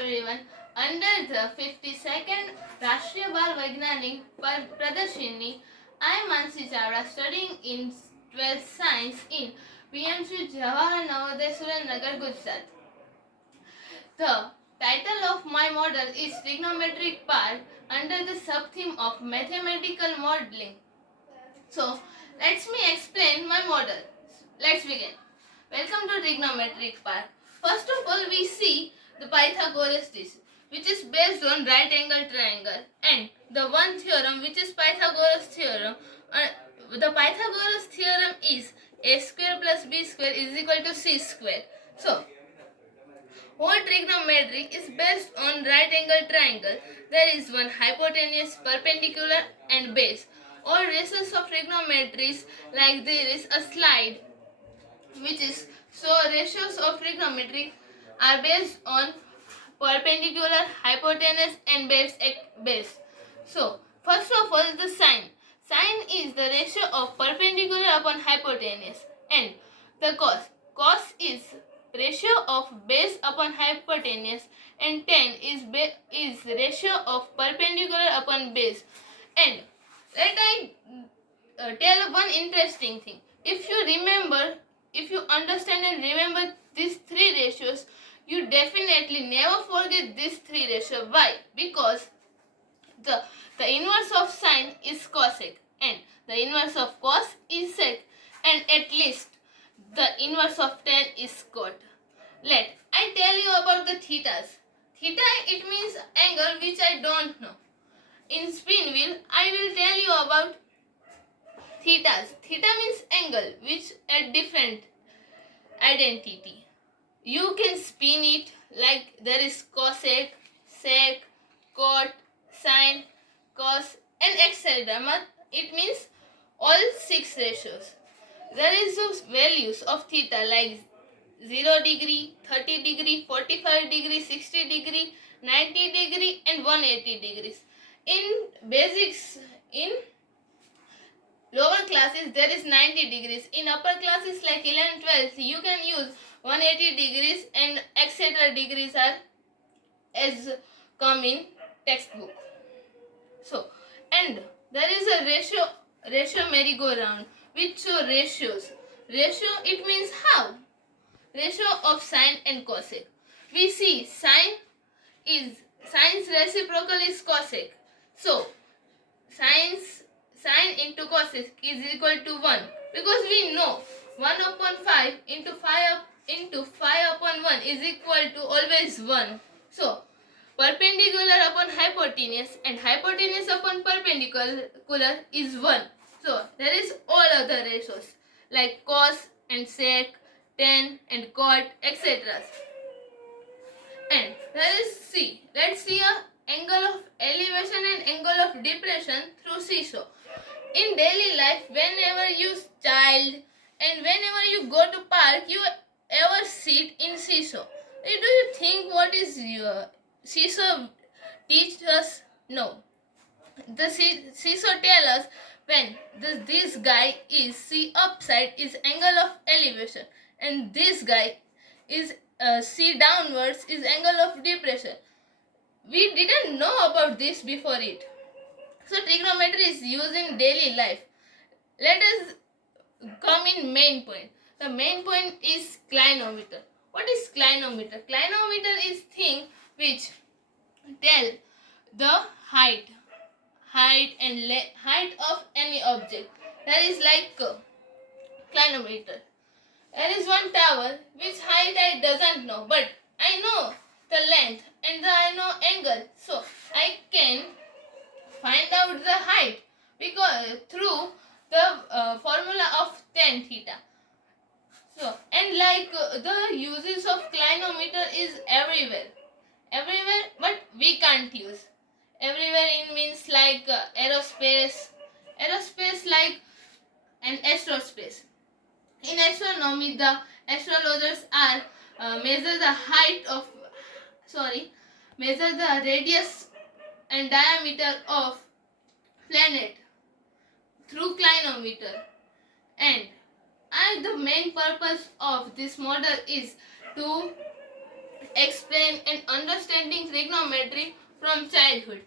everyone. Under the 52nd Rashtriya Bal Vaigyanik Pradarshini, I am Mansi studying in 12th Science in KU.MAnsi Jawahar Navodaya Surendranagar, Gujarat. The title of my model is Trigonometric Part under the sub-theme of Mathematical Modeling. So, let me explain my model. Let's begin. Welcome to Trigonometric Part. First of all, we see the Pythagoras theorem, which is based on right angle triangle, and the one theorem which is Pythagoras theorem. The Pythagoras theorem is a square plus b square is equal to c square. So, whole trigonometry is based on right angle triangle. There is one hypotenuse, perpendicular and base. All ratios of trigonometries like there is a slide which is so ratios of trigonometry are based on perpendicular, hypotenuse and base. So first of all the sine. Sine is the ratio of perpendicular upon hypotenuse, and the cos. Cos is ratio of base upon hypotenuse, and tan is ratio of perpendicular upon base. And let I tell one interesting thing. If you understand and remember these three ratios, you definitely never forget these three ratios. Why? Because the inverse of sine is cosec, and the inverse of cos is sec, and at least the inverse of tan is cot. Let I tell you about the thetas. Theta, it means angle which I don't know. In spin wheel, I will tell you about thetas. Theta means angle which a different identity. You can spin it like there is cosec, sec, cot, sine, cos and etc. It means all six ratios. There is those values of theta like 0 degree, 30 degree, 45 degree, 60 degree, 90 degree and 180 degrees. In basics, in lower classes there is 90 degrees. In upper classes like 11 12 you can use 180 degrees and etc. degrees are as come in textbook. So, and there is a ratio merry-go-round which show ratios. Ratio, it means how? Ratio of sine and cosec. We see sine's reciprocal is cosec. So, sine into cosec is equal to 1, because we know 1 upon 5 into 5 upon 1 is equal to always 1. So, perpendicular upon hypotenuse and hypotenuse upon perpendicular is 1. So, there is all other ratios like cos and sec, tan and cot, etc. And there is C. Let's see a angle of elevation and angle of depression through seesaw. In daily life, whenever you child and whenever you go to park, you ever sit in seesaw. Do you think what is your seesaw teach us? No. The seesaw tell us when this guy is see upside is angle of elevation, and this guy is see downwards is angle of depression. We didn't know about this before it. So trigonometry is used in daily life. Let us come in main point. The main point is clinometer. What is clinometer? Clinometer is thing which tell the height and height of any object. That is like clinometer. There is one tower which height I doesn't know, but I know the length and I know angle, so I can find out the height because through the formula of tan theta. So, and like the uses of clinometer is everywhere, but we can't use. Everywhere it means like aerospace like and astrospace. In astronomy, the astrologers are measure the radius and diameter of planet through clinometer. And the main purpose of this model is to explain and understanding trigonometry from childhood.